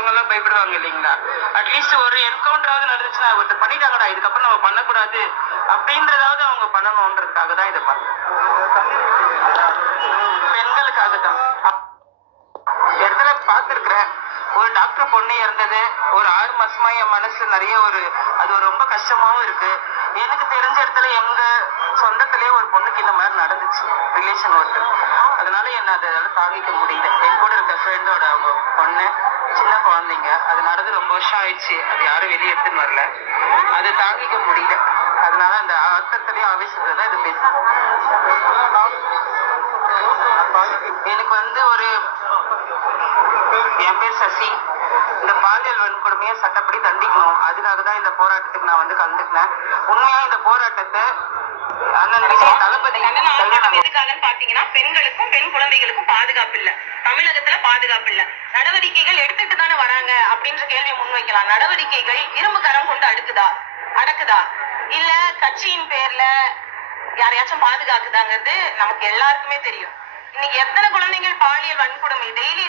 மத்தவங்க எல்லாம் பயப்படுவாங்க இல்லைங்களா? அட்லீஸ்ட் ஒரு என்கவுண்டராவது நடந்துச்சுன்னா ஒருத்தர் பண்ணிட்டாங்கடா, இதுக்கப்புறம் நம்ம பண்ணக்கூடாது அப்படின்றதாவது அவங்க பண்ணணும்ன்றதுக்காக தான் இதை பண்ணணும். பெண்களுக்காக தான். இடத்துல பார்த்துருக்குறேன், ஒரு டாக்டர் பொண்ணு இறந்தது. ஒரு 6 மாசமா என் மனசு நிறைய அது ரொம்ப கஷ்டமாவும் இருக்கு. எனக்கு தெரிஞ்ச இடத்துல எங்க சொந்தத்திலேயே ஒரு பொண்ணுக்கு இந்த மாதிரி நடந்துச்சு, ரிலேஷன் ஒருத்தர். அதனால என்ன அதால தாங்கிக்க முடியல. என் கூட இருக்க ஃப்ரெண்டோட அவங்க பொண்ணு, சின்ன குழந்தைங்க, அது நடந்து ரொம்ப வருஷம் ஆயிடுச்சு. அது யாரும் வெளியே எடுத்துன்னு வரல. அது தாங்கிக்க முடியல. அதனால அந்த அர்த்தத்திலையும் ஆவேசத்துல தான் இது பேசுறேன். எனக்கு என் பேர் சசி. இந்த பாலியல் வன்கொடுமையை சட்டப்படி தண்டிக்கணும், அதுக்காக தான் இந்த போராட்டத்துக்கு நான் கலந்துக்கினேன். உண்மையா இந்த போராட்டத்தை அண்ணன் விஜய் தளபதி எதுக்காகன்னு பாத்தீங்கன்னா, பெண்களுக்கும் பெண் குழந்தைகளுக்கும் பாதுகாப்பு இல்ல, தமிழகத்துல பாதுகாப்பு இல்ல. நடவடிக்கைகள் எடுத்துட்டு தானே வராங்க அப்படின்ற கேள்வியை முன்வைக்கலாம். நடவடிக்கைகள் இரும்பு கரம் கொண்டு அடக்குதா இல்ல கட்சியின் பேர்ல யாரையாச்சும் பாதுகாக்குதாங்கிறது நமக்கு எல்லாருக்குமே தெரியும். இன்னைக்கு எத்தனை குழந்தைகள் பாலியல் வன்கொடுமை டெய்லி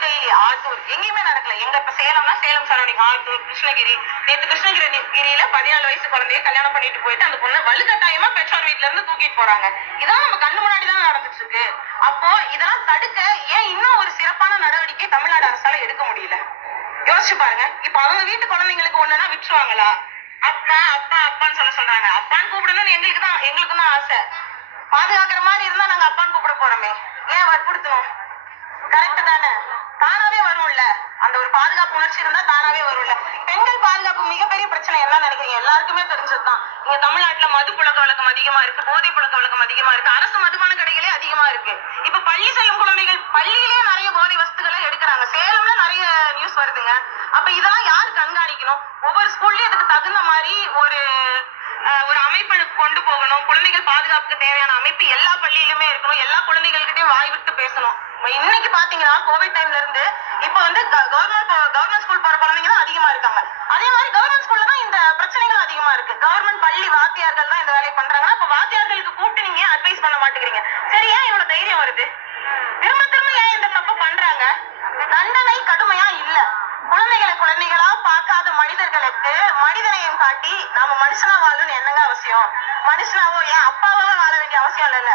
ஆத்தூர் எங்கேயுமே நடக்கல. எங்க இப்ப சேலம்னா சேலம் சரௌண்டிங், ஆத்தூர், கிருஷ்ணகிரி. நேற்று கிருஷ்ணகிரியில 14 வயசு குழந்தைய கல்யாணம் பண்ணிட்டு போயிட்டு அந்த பொண்ணை வலுக்கட்டாயமா பெற்றோர் வீட்டுல இருந்து தூக்கிட்டு போறாங்க. இதெல்லாம் நம்ம கண்ணு முன்னாடிதான் நடந்துட்டு இருக்கு. அப்போ இதெல்லாம் தடுக்க ஏன் இன்னும் ஒரு சிறப்பான நடவடிக்கை தமிழ்நாடு அரசால எடுக்க முடியல? யோசிச்சு பாருங்க. இப்ப அவங்க வீட்டு குழந்தைங்களுக்கு ஒண்ணுன்னா விட்டுருவாங்களா? அப்பா அப்பா அப்பான்னு சொல்றாங்க. அப்பான்னு கூப்பிடணும்னு எங்களுக்கும் தான் ஆசை. பாதுகாக்கிற மாதிரி இருந்தா நாங்க அப்பான்னு கூப்பிட போறோமே, ஏன் வற்புறுத்தணும்? கரெக்ட் தானே? தானாவே வரும்ல, அந்த ஒரு பாதுகாப்பு உணர்ச்சி இருந்தா தானாவே வரும்ல. பெண்கள் பாதுகாப்பு மிகப்பெரிய பிரச்சனை. எல்லாம் நினைக்கிறீங்க, எல்லாருக்குமே தெரிஞ்சதுதான். இங்க தமிழ்நாட்டுல மது புழக்க வழக்கம் அதிகமா இருக்கு, போதை புழக்க வழக்கம் அதிகமா இருக்கு, அரசு மதுபான கடைகளே அதிகமா இருக்கு. இப்ப பள்ளி செல்லும் குழந்தைகள் பள்ளியிலேயே நிறைய போதை வஸ்துக்களை எடுக்கிறாங்க. சேலம்ல நிறைய நியூஸ் வருதுங்க. அப்ப இதெல்லாம் யாரு கண்காணிக்கணும்? ஒவ்வொரு ஸ்கூல்லயும் இதுக்கு தகுந்த மாதிரி ஒரு அமைப்பு கொண்டு போகணும். குழந்தைகள் பாதுகாப்புக்கு தேவையான அமைப்பு எல்லா பள்ளியிலுமே இருக்கணும். எல்லா குழந்தைகள்கிட்டயும் வாய் விட்டு பேசணும். இன்னைக்கு பாத்தீங்கன்னா கோவிட் டைம்ல இருந்து இப்ப கவர்மெண்ட் ஸ்கூல் போற குழந்தைங்க தான் அதிகமா இருக்காங்க. அதே மாதிரி கவர்மெண்ட் ஸ்கூல்ல தான் இந்த பிரச்சனைகள் அதிகமா இருக்கு. கவர்மெண்ட் பள்ளி வாத்தியார்கள் தான் இந்த வேலையை பண்றாங்கன்னா, அப்ப வாத்தியார்களுக்கு கூப்பிட்டு நீங்க அட்வைஸ் பண்ண மாட்டேங்கிறீங்க. சரி, ஏன் இவ்வளவு தைரியம் வருது? திரும்ப திரும்ப ஏன் இந்த தப்பு பண்றாங்க? தண்டனை கடுமையா இல்ல. குழந்தைகளா பார்க்காத மனிதர்களுக்கு மனிதனையும் காட்டி நாம மனுஷனா வாழணும்னு என்னங்க அவசியம்? மனுஷனாவோ ஏன் அப்பாவோ வாழ வேண்டிய அவசியம் இல்ல.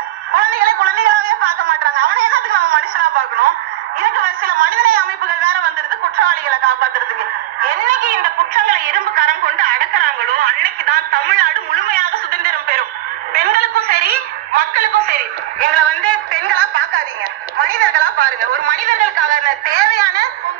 குழந்தைகளாவே பார்க்க மாட்டாங்க. அவனை என்னத்துக்கு நம்ம மனுஷனா பார்க்கணும்? இதுக்கு சில மனிதநேய அமைப்புகள் வேற வந்துருது குற்றவாளிகளை காப்பாத்துறதுக்கு. என்னைக்கு இந்த குற்றங்களை இரும்பு கரம் கொண்டு அடக்குறாங்களோ அன்னைக்குதான் தமிழ்நாடு முழுமையாக சுதந்திரம் பெறும். பெண்களுக்கும் சரி, மக்களுக்கும் சரி. எங்களை பெண்களா பார்க்காதீங்க, மனிதர்களா பாருங்க. ஒரு மனிதர்களுக்காக தேவையான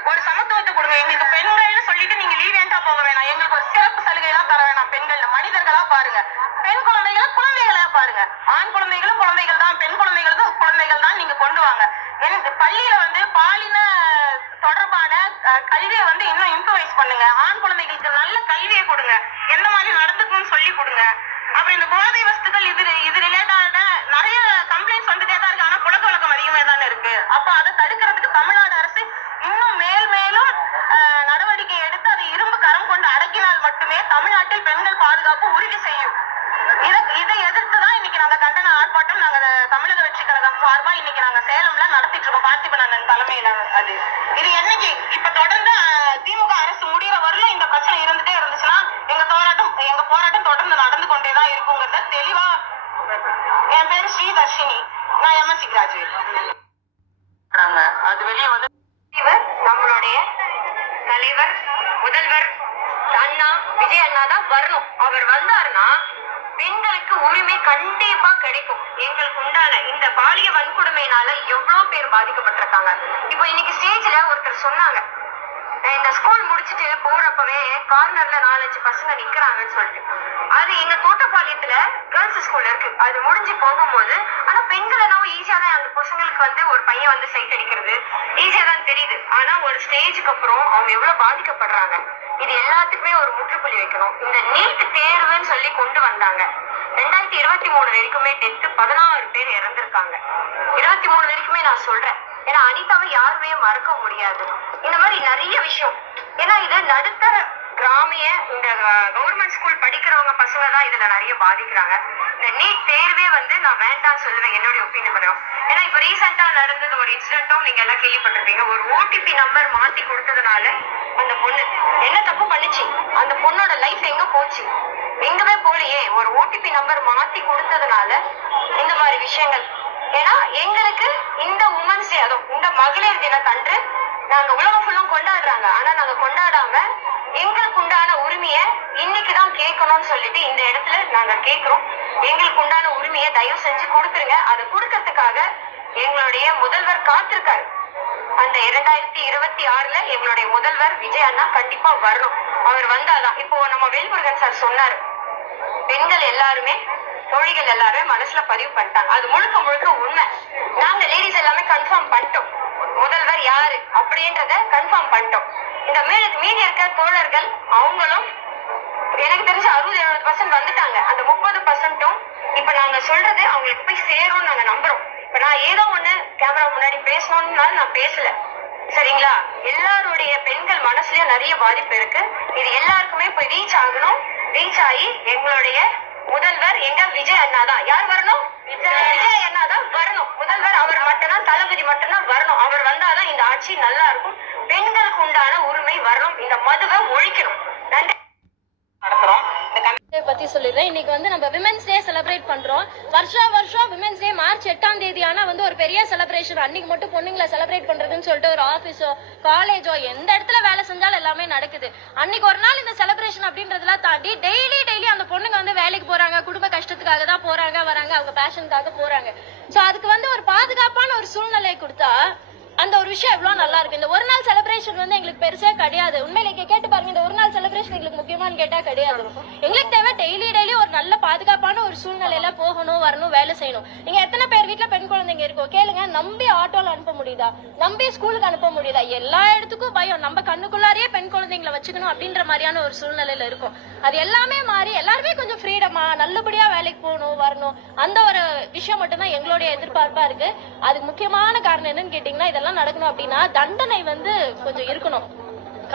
ஒரு சமத்துவத்தை கொடுங்க. எங்களுக்கு பெண்கள்னு சொல்லிட்டு நீங்க லீவேண்டா போக வேணாம். எங்களுக்கு ஒரு சிறப்பு சலுகை எல்லாம் தர வேணாம். பெண்கள் மனிதர்களா பாருங்க. பெண் குழந்தைகளை குழந்தைகளா பாருங்க. ஆண் குழந்தைகளும் குழந்தைகள் தான், பெண் குழந்தைகளும் குழந்தைகள் தான். நீங்க கொண்டு வாங்க. எனக்கு பள்ளியில பாலின தொடர்பான கல்வியை இன்னும் இம்ப்ரூவைஸ் பண்ணுங்க. ஆண் குழந்தைகளுக்கு நல்ல கல்வியை கொடுங்க. எந்த மாதிரி நடந்துக்கணும்னு சொல்லி கொடுங்க. அப்புறம் இந்த போதை வஸ்துக்கள் இது ரிலேட்டான நிறைய கம்ப்ளைண்ட்ஸ் வந்துட்டே தான் இருக்கு. ஆனா புழக்க வழக்கம் அதிகமா தானே இருக்கு. அப்ப அதை தடுக்கிறதுக்கு தமிழ்நாடு அரசு இன்னும் மேலும் நடவடிக்கை எடுத்து அதை இரும்பு கரம் கொண்டு அடக்கினால் மட்டுமே தமிழ்நாட்டில் பெண்கள் பாதுகாப்பு உறுதி செய்யும். இதை எதிர்த்துதான் இன்னைக்கு நாங்க கண்டன ஆர்ப்பாட்டம் நாங்க தமிழக வெற்றி கழகம் சார்பா இன்னைக்கு நாங்க சேலம்ல நடத்திட்டு இருக்கோம். பார்த்திபன் அண்ணன் தலைமையில. இது என்னைக்கு இப்ப தொடர்ந்து திமுக அரசு முடிகிற வரலும் இந்த பிரச்சனை இருந்துட்டே இருந்துச்சுன்னா எங்க போராட்டம் தொடர்ந்து நடந்து கொண்டேதான் இருக்குங்கிறத தெளிவா. என் பேரு ஸ்ரீதர்ஷினி, நான் MSc கிராஜுவேட். அது வெளியே நம்மளுடைய தலைவர் முதல்வர் அண்ணா விஜய் அண்ணா தான் வரணும். அவர் வந்தாருன்னா பெண்களுக்கு உரிமை கண்டிப்பா கிடைக்கும். எங்களுக்கு உண்டான இந்த பாலிய வன்கொடுமையினால எவ்வளவு பேர் பாதிக்கப்பட்டிருக்காங்க. இப்போ இன்னைக்கு ஸ்டேஜ்ல ஒருத்தர் சொன்னாங்க, இந்த ஸ்கூல் முடிச்சுட்டு போறப்பவே கார்னர்ல 4-5 பசங்க நிக்கிறாங்கன்னு சொல்லிட்டு. அது எங்க தோட்டப்பாளையத்துல கேர்ள்ஸ் ஸ்கூல்ல இருக்கு. அது முடிஞ்சு போகும்போது ஆனா பெண்கள் எல்லாம் ஈஸியா தான் அந்த பசங்களுக்கு ஒரு பையன் சைட் அடிக்கிறது ஈஸியா தான் தெரியுது. ஆனா ஒரு ஸ்டேஜுக்கு அப்புறம் அவங்க எவ்வளவு பாதிக்கப்படுறாங்க. இது எல்லாத்துக்குமே ஒரு முற்றுப்புள்ளி வைக்கணும். இந்த நீட் தேர்வுன்னு சொல்லி கொண்டு வந்தாங்க. 2023 வரைக்குமே டெத்து 16 பேர் இறந்திருக்காங்க. 23 வரைக்குமே நான் சொல்றேன். ஏன்னா அனிதாவை யாருமே மறக்க முடியாது. இந்த மாதிரி நிறைய விஷயம். ஏன்னா இது நடுத்தர கிராமிய இந்த கவர்மெண்ட் ஸ்கூல் படிக்கிறவங்க பசங்க தான் இதுல நிறைய பாதிக்கிறாங்க. இந்த நீட் தேர்வே வந்து நான் வேண்டாம்னு சொல்லுவேன், என்னுடைய ஒப்பீனியன் பண்ணுவேன். ஏன்னா இப்ப ரீசெண்டா நடந்தது ஒரு இன்சிடென்ட்டும் நீங்க எல்லாம் கேள்விப்பட்டிருப்பீங்க. ஒரு ஓடிபி நம்பர் மாத்தி கொடுத்ததுனால அந்த பொண்ணு என்ன தப்பு பண்ணுச்சு, அந்த பொண்ணோட லைஃப் எங்க போச்சு? எங்கவே போலியே. ஒரு ஓடிபி நம்பர் மாத்தி கொடுத்ததுனால இந்த மாதிரி விஷயங்கள். ஏன்னா எங்களுக்கு இந்த உமன்ஸ் டே, அதுவும் இந்த மகளிர் தினத்தன்று நாங்க உலகம் ஃபுல்லும் கொண்டாடுறாங்க, ஆனா நாங்க கொண்டாடாம எங்களுக்கு உண்டான உரிமையை இன்னைக்குதான் கேட்கணும்னு சொல்லிட்டு இந்த இடத்துல நாங்க கேட்கிறோம். எங்களுக்கு உண்டான உரிமையை தயவு செஞ்சு கொடுத்துருங்க. அதை கொடுக்கறதுக்காக எங்களுடைய முதல்வர் காத்திருக்காரு. அந்த 2026 எங்களுடைய முதல்வர் விஜய் அண்ணா கண்டிப்பா வரணும். அவர் வந்தாதான். இப்போ நம்ம வேல்முருகன் சார் சொன்னாரு, பெண்கள் எல்லாருமே தோழிகள் எல்லாருமே மனசுல பதிவு பண்ணிட்டாங்க. அது முழுக்க முழுக்க உண்மை. நாங்க லேடிஸ் எல்லாமே கன்ஃபார்ம் பண்ணிட்டோம் முதல்வர் யாரு அப்படின்றத கன்ஃபார்ம் பண்ணிட்டோம். இந்த மீதி இருக்க தோழர்கள் அவங்களும் எனக்கு தெரிஞ்சு 60-70% வந்துட்டாங்க. அந்த 30%ம் இப்ப நாங்க சொல்றது அவங்களுக்கு போய் சேரும் நாங்க நம்புறோம். இப்ப நான் ஏதோ ஒண்ணு கேமரா முன்னாடி பேசணும்னாலும் நான் பேசல, சரிங்களா? எல்லாருடைய பெண்கள் மனசுலயும் நிறைய பாதிப்பு இருக்கு. இது எல்லாருக்குமே போய் ரீச் ஆகணும். ரீச் ஆகி எங்களுடைய முதல்வர் எங்க விஜய் அண்ணா தான். யார் வரணும்? விஜய் அண்ணா தான் வரணும். முதல்வர் அவர் மட்டும்தான், தளபதி மட்டும்தான் வரணும். அவர் வந்தாதான் இந்த ஆட்சி நல்லா இருக்கும். பெண்களுக்கு உண்டான உரிமை வரணும். இந்த மதுவை ஒழிக்கணும். நன்றி. நடத்துறோம். பத்தி சொல்லிடுறேன். இன்னைக்கு வந்து நம்ம விமென்ஸ் டே செலிப்ரேட் பண்றோம். வருஷம் விமென்ஸ் டே மார்ச் 8ஆம் தேதி ஆனா வந்து ஒரு பெரிய செலிப்ரேஷன். அன்னைக்கு மட்டும் பொண்ணுங்களை செலிப்ரேட் பண்றதுன்னு சொல்லிட்டு ஒரு ஆபீஸோ காலேஜோ எந்த இடத்துல வேலை செஞ்சாலும் எல்லாமே நடக்குது. அன்னைக்கு ஒரு நாள் இந்த செலிப்ரேஷன் அப்படின்றதெல்லாம் தாண்டி டெய்லி அந்த பொண்ணுங்க வந்து வேலைக்கு போறாங்க, குடும்ப கஷ்டத்துக்காக தான் போறாங்க வராங்க, அவங்க பேஷனுக்காக போறாங்க. சோ அதுக்கு வந்து ஒரு பாதுகாப்பான ஒரு சூழ்நிலை கொடுத்தா அந்த ஒரு விஷயம் எவ்வளவு நல்லா இருக்கு. இந்த ஒரு நாள் செலிப்ரேஷன் வந்து எங்களுக்கு பெருசா கிடையாது. உண்மையில கேட்டு பாருங்க, இந்த ஒரு நாள் செலிப்ரேஷன் எங்களுக்கு முக்கியமானு கேட்டா கிடையாது. எங்களுக்கு தேவை டெய்லி ஒரு நல்ல பாதுகாப்பான ஒரு சூழ்நிலையில போகணும், வரணும், வேலை செய்யணும். நீங்க எத்தனை பேர் வீட்டுல பெண் குழந்தைங்க இருக்கோம் கேளுங்க. நம்பி ஆட்டோல அனுப்ப முடியுதா? நம்பி ஸ்கூலுக்கு அனுப்ப முடியுதா? எல்லா இடத்துக்கும் பயம். நம்ம கண்ணுக்குள்ளாரே பெண் குழந்தைங்களை வச்சுக்கணும் அப்படின்ற மாதிரியான ஒரு சூழ்நிலையில இருக்கும். அது எல்லாமே மாறி எல்லாருமே கொஞ்சம் ஃப்ரீடமா நல்லபடியா வேலைக்கு போகணும், வரணும், அந்த ஒரு விஷயம் மட்டும்தான் எங்களுடைய எதிர்பார்ப்பா இருக்கு. அதுக்கு முக்கியமான காரணம் என்னன்னு கேட்டீங்கன்னா, இதெல்லாம் நடக்கணும் அப்படின்னா தண்டனை வந்து கொஞ்சம் இருக்கணும்,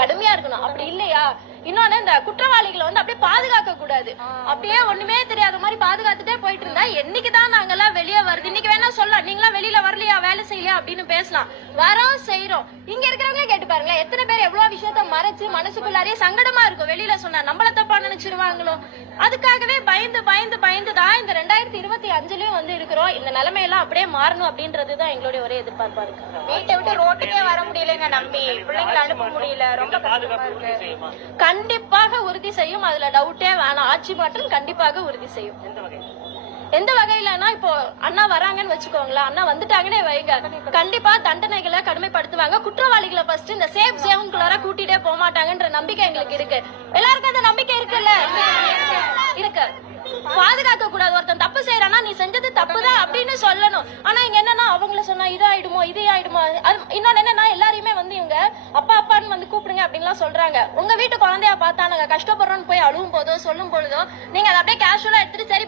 கடுமையா இருக்கணும். அப்படி இல்லையா, இன்னொன்னு இந்த குற்றவாளிகளை வந்து அப்படியே பாதுகாக்க கூடாது. அப்படியே ஒண்ணுமே தெரியாத மாதிரி பாதுகாத்துட்டே போயிட்டு இருந்தா என்னைக்குதான் நாங்கெல்லாம் வெளியே வருது? இன்னைக்கு வேணா சொல்லலாம், நீங்களாம் வெளியில வரலையா, வேலை செய்யலையா அப்படின்னு பேசலாம். வரோம், செய்யறோம். இங்க இருக்கிறவங்களே கேட்டு பாருங்க, எத்தனை பேர் எவ்வளவு விஷயத்த மறைச்சு மனசுக்குள்ளாரே சங்கடமா இருக்கும். வெளியில சொன்னா நம்மள தப்பா நினைச்சிருவாங்களோ, அதுக்காகவே பயந்துதான் இந்த 2025லயும் வந்து இருக்கிறோம். இந்த நிலைமையெல்லாம் அப்படியே மாறணும் அப்படின்றதுதான் எங்களுடைய ஒரே எதிர்பார்ப்பா இருக்கு. வீட்டை விட்டு ரோட்டுக்கே வர முடியலங்க, நம்பி பிள்ளைங்களை அனுப்ப முடியல, ரொம்ப கஷ்டமா இருக்கு. கண்டிப்பாக உறுதி செய்யும், அதுல டவுட்டே வேணாம். ஆட்சி மாற்றம் கண்டிப்பாக உறுதி செய்யும். எந்த வகையிலனா, இப்போ அண்ணா வராங்கன்னு வச்சுக்கோங்களேன், அண்ணா வந்துட்டாங்கன்னே வைங்க, கண்டிப்பா தண்டனைகளை கடுமைப்படுத்துவாங்க. குற்றவாளிகளை ஃபர்ஸ்ட் இந்த சேஃப் ஜோனுக்குள்ளார கூட்டிட்டே போக மாட்டாங்கன்ற நம்பிக்கை எங்களுக்கு இருக்கு. எல்லாருக்கும் அந்த நம்பிக்கை இருக்குல்ல? இருக்கு. பாதுகாக்க கூடாது. ஒருத்தன் தப்பு செய்யறானா, நீ செஞ்சது தப்புதான் அப்படின்னு சொல்லணும். ஆனா இங்க என்னன்னா, அவங்கள சொன்னா இது ஆயிடுமோ. இன்னொன்னு என்னன்னா, எல்லாரையுமே வந்து இவங்க அப்பான்னு வந்து கூப்பிடுங்க அப்படின்லாம் சொல்றாங்க. உங்க வீட்டு குழந்தைய பார்த்தா நாங்க கஷ்டப்படுறோம்னு போய் அழுவும் போதோ சொல்லும் பொழுதோ நீங்க அதை அப்படியே கேஷுவலா எடுத்துட்டு சரி